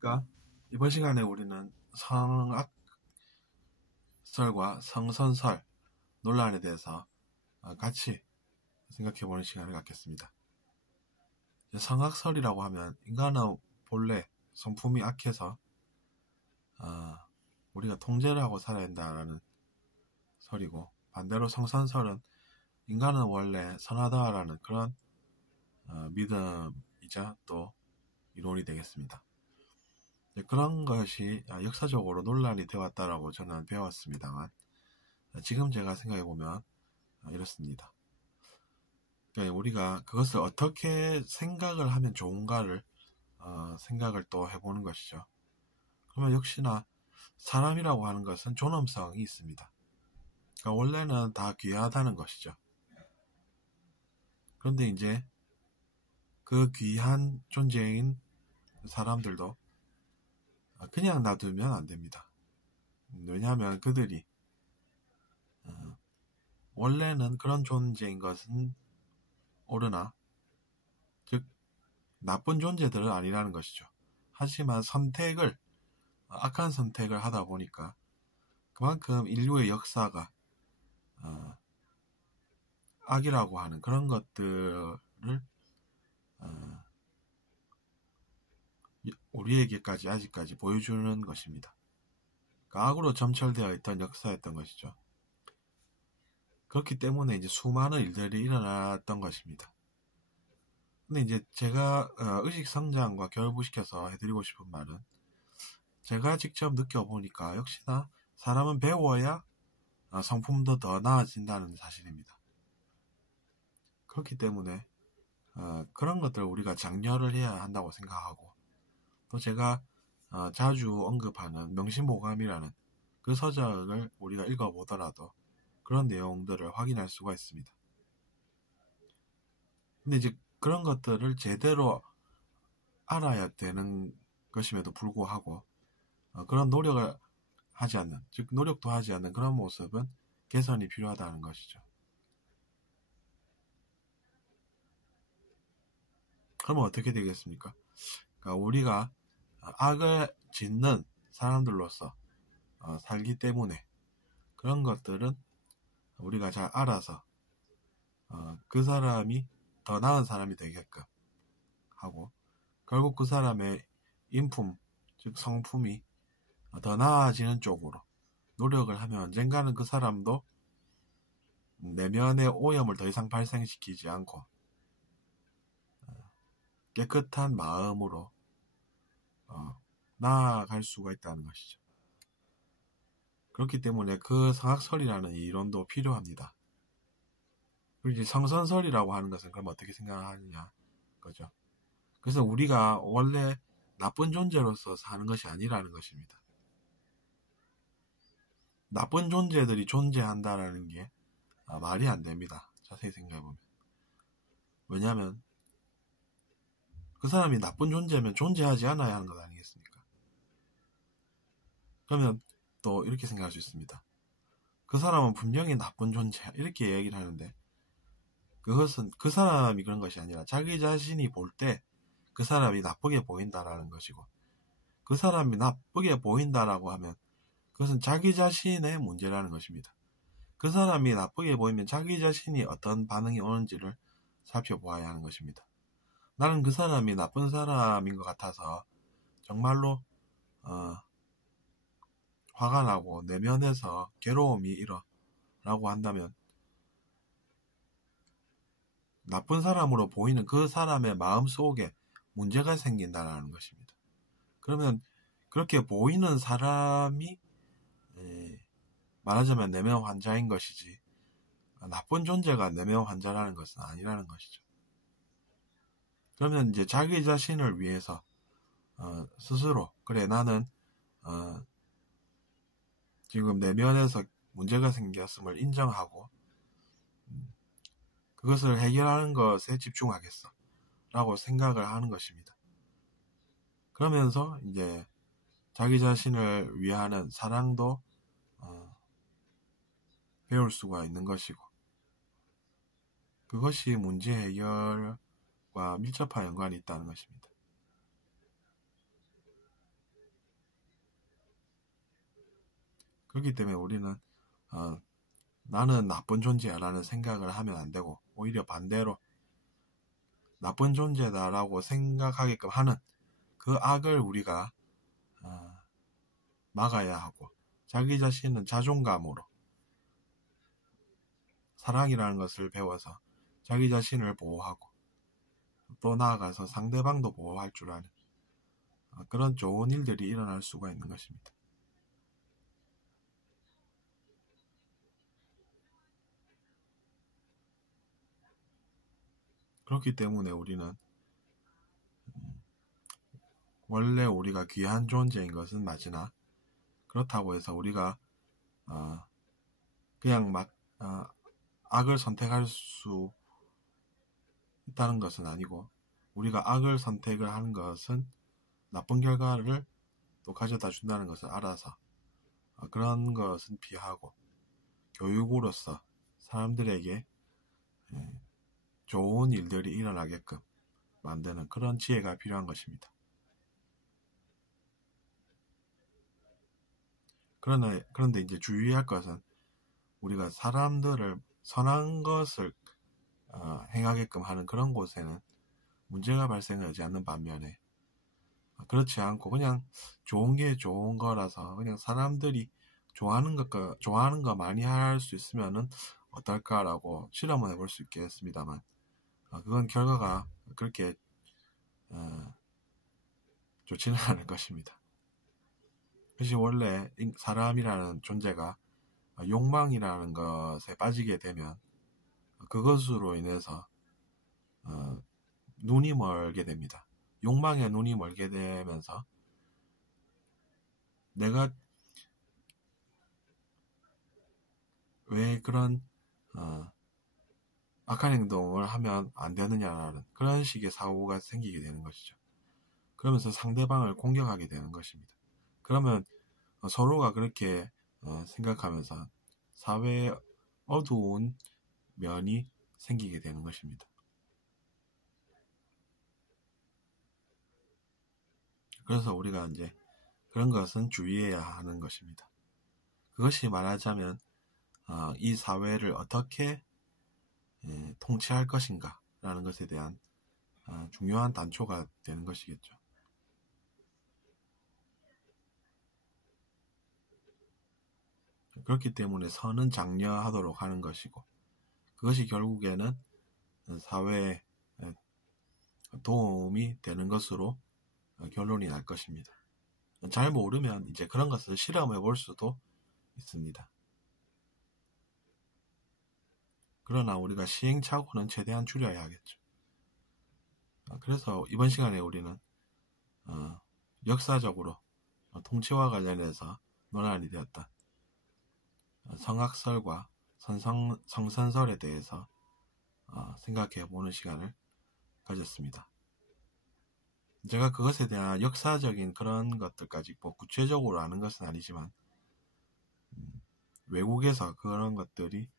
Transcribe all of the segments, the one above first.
안녕하십니까. 이번 시간에 우리는 성악설과 성선설 논란에 대해서 같이 생각해보는 시간을 갖겠습니다. 성악설이라고 하면 인간은 본래 성품이 악해서 우리가 통제를 하고 살아야 한다라는 설이고, 반대로 성선설은 인간은 원래 선하다라는 그런 믿음이자 또 이론이 되겠습니다. 그런 것이 역사적으로 논란이 되었다라고 저는 배웠습니다만, 지금 제가 생각해보면 이렇습니다. 그러니까 우리가 그것을 어떻게 생각을 하면 좋은가를 생각을 또 해보는 것이죠. 그러면 역시나 사람이라고 하는 것은 존엄성이 있습니다. 그러니까 원래는 다 귀하다는 것이죠. 그런데 이제 그 귀한 존재인 사람들도 그냥 놔두면 안 됩니다. 왜냐하면 그들이 원래는 그런 존재인 것은 옳으나, 즉 나쁜 존재들은 아니라는 것이죠. 하지만 악한 선택을 하다 보니까 그만큼 인류의 역사가 악이라고 하는 그런 것들을 우리에게까지 아직까지 보여주는 것입니다. 그러니까 악으로 점철되어 있던 역사였던 것이죠. 그렇기 때문에 이제 수많은 일들이 일어났던 것입니다. 근데 이제 제가 의식 성장과 결부시켜서 해드리고 싶은 말은, 제가 직접 느껴보니까 역시나 사람은 배워야 성품도 더 나아진다는 사실입니다. 그렇기 때문에 그런 것들을 우리가 장려를 해야 한다고 생각하고, 또 제가 자주 언급하는 명심보감이라는 그 서적을 우리가 읽어보더라도 그런 내용들을 확인할 수가 있습니다. 근데 이제 그런 것들을 제대로 알아야 되는 것임에도 불구하고 그런 노력을 하지 않는, 즉 노력도 하지 않는 그런 모습은 개선이 필요하다는 것이죠. 그러면 어떻게 되겠습니까? 그러니까 우리가 악을 짓는 사람들로서 살기 때문에 그런 것들은 우리가 잘 알아서 그 사람이 더 나은 사람이 되게끔 하고, 결국 그 사람의 인품, 즉 성품이 더 나아지는 쪽으로 노력을 하면 언젠가는 그 사람도 내면의 오염을 더 이상 발생시키지 않고 깨끗한 마음으로 나아갈 수가 있다는 것이죠. 그렇기 때문에 그 성악설이라는 이론도 필요합니다. 그리고 이제 성선설이라고 하는 것은 그럼 어떻게 생각하느냐 거죠. 그래서 우리가 원래 나쁜 존재로서 사는 것이 아니라는 것입니다. 나쁜 존재들이 존재한다라는 게 말이 안 됩니다. 자세히 생각해보면. 왜냐하면 그 사람이 나쁜 존재면 존재하지 않아야 하는 것 아니겠습니까? 그러면 또 이렇게 생각할 수 있습니다. 그 사람은 분명히 나쁜 존재야, 이렇게 얘기를 하는데, 그것은 그 사람이 그런 것이 아니라 자기 자신이 볼 때 그 사람이 나쁘게 보인다라는 것이고, 그 사람이 나쁘게 보인다라고 하면 그것은 자기 자신의 문제라는 것입니다. 그 사람이 나쁘게 보이면 자기 자신이 어떤 반응이 오는지를 살펴보아야 하는 것입니다. 나는 그 사람이 나쁜 사람인 것 같아서 정말로 화가 나고 내면에서 괴로움이 일어라고 한다면, 나쁜 사람으로 보이는 그 사람의 마음속에 문제가 생긴다는 것입니다. 그러면 그렇게 보이는 사람이 말하자면 내면 환자인 것이지, 나쁜 존재가 내면 환자라는 것은 아니라는 것이죠. 그러면 이제 자기 자신을 위해서 스스로, 그래 나는 지금 내면에서 문제가 생겼음을 인정하고 그것을 해결하는 것에 집중하겠어 라고 생각을 하는 것입니다. 그러면서 이제 자기 자신을 위하는 사랑도 배울 수가 있는 것이고, 그것이 문제 해결과 밀접한 연관이 있다는 것입니다. 그렇기 때문에 우리는 나는 나쁜 존재야 라는 생각을 하면 안 되고, 오히려 반대로 나쁜 존재다라고 생각하게끔 하는 그 악을 우리가 막아야 하고, 자기 자신은 자존감으로 사랑이라는 것을 배워서 자기 자신을 보호하고 또 나아가서 상대방도 보호할 줄 아는 그런 좋은 일들이 일어날 수가 있는 것입니다. 그렇기 때문에 우리는 원래 우리가 귀한 존재인 것은 맞으나, 그렇다고 해서 우리가 그냥 막 악을 선택할 수 있다는 것은 아니고, 우리가 악을 선택을 하는 것은 나쁜 결과를 또 가져다 준다는 것을 알아서 그런 것은 피하고 교육으로서 사람들에게 좋은 일들이 일어나게끔 만드는 그런 지혜가 필요한 것입니다. 그런데 이제 주의할 것은, 우리가 사람들을 선한 것을 행하게끔 하는 그런 곳에는 문제가 발생하지 않는 반면에, 그렇지 않고 그냥 좋은 게 좋은 거라서 그냥 사람들이 좋아하는 거 많이 할 수 있으면은 어떨까라고 실험을 해볼 수 있겠습니다만, 그건 결과가 그렇게 좋지는 않을 것입니다. 그것이 원래 사람이라는 존재가 욕망이라는 것에 빠지게 되면 그것으로 인해서 눈이 멀게 됩니다. 욕망에 눈이 멀게 되면서 내가 왜 그런 악한 행동을 하면 안 되느냐라는 그런 식의 사고가 생기게 되는 것이죠. 그러면서 상대방을 공격하게 되는 것입니다. 그러면 서로가 그렇게 생각하면서 사회에 어두운 면이 생기게 되는 것입니다. 그래서 우리가 이제 그런 것은 주의해야 하는 것입니다. 그것이 말하자면 이 사회를 어떻게 통치할 것인가 라는 것에 대한 중요한 단초가 되는 것이겠죠. 그렇기 때문에 선은 장려하도록 하는 것이고, 그것이 결국에는 사회에 도움이 되는 것으로 결론이 날 것입니다. 잘 모르면 이제 그런 것을 실험해 볼 수도 있습니다. 그러나 우리가 시행착오는 최대한 줄여야 하겠죠. 그래서 이번 시간에 우리는 역사적으로 통치와 관련해서 논란이 되었던 성악설과 성선설에 대해서 생각해 보는 시간을 가졌습니다. 제가 그것에 대한 역사적인 그런 것들까지 뭐 구체적으로 아는 것은 아니지만, 외국에서 그런 것들이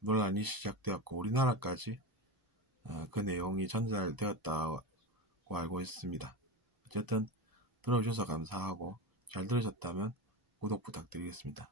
논란이 시작되었고 우리나라까지 그 내용이 전달되었다고 알고 있습니다. 어쨌든 들어주셔서 감사하고, 잘 들으셨다면 구독 부탁드리겠습니다.